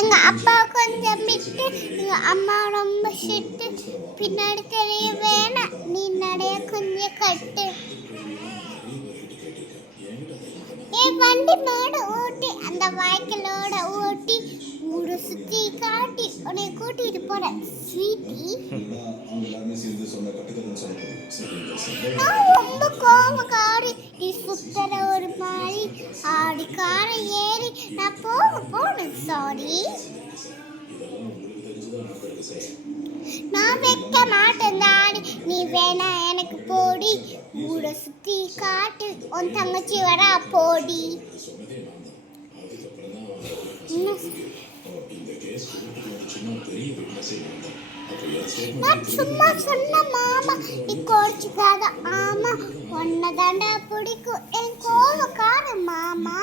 எங்க அப்பா கொஞ்சம் விட்டு, எங்க அம்மா ரொம்ப ஷிட்டு. பின்னாடி தெரிய வேணாம், நீ நடைய கொஞ்சம் கட்டு. என் வண்டி மேட ஓட்டி, அந்த வாய்க்கலோட ஓட்டி, ஊரை சுத்தி காட்டி உன்னை கூட்டிட்டு போறேன் ஸ்வீட்டி. நான் ரொம்ப கோவக்காரி, நீ சுத்தர ஒரு மாதிரி ஆடி கார ஏறி நான் போகணும் சாரி. நான் வைக்க மாட்டேன் தாடி, நீ வேணா எனக்கு போடி. ஊரை சுத்தி காட்டு, உன் தங்கச்சி வரா போடி. நான் சும்மா சொன்ன மாமா, நீ கோடிச்சுக்காத ஆமா. உன்னை தாண்டா பிடிக்கும் என் கோவக்கார மாமா.